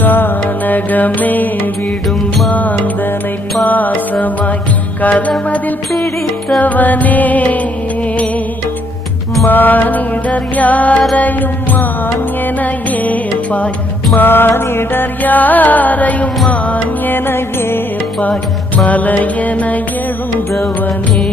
கானகமே விடும் மாந்தனை பாசமாய் கரமதில் பிடித்தவனே, மானிடர் யாரையும் மான் என ஏற்பாய், மானிடர் யாரையும் மான் என ஏற்பாய், மலையென எழுந்தவனே.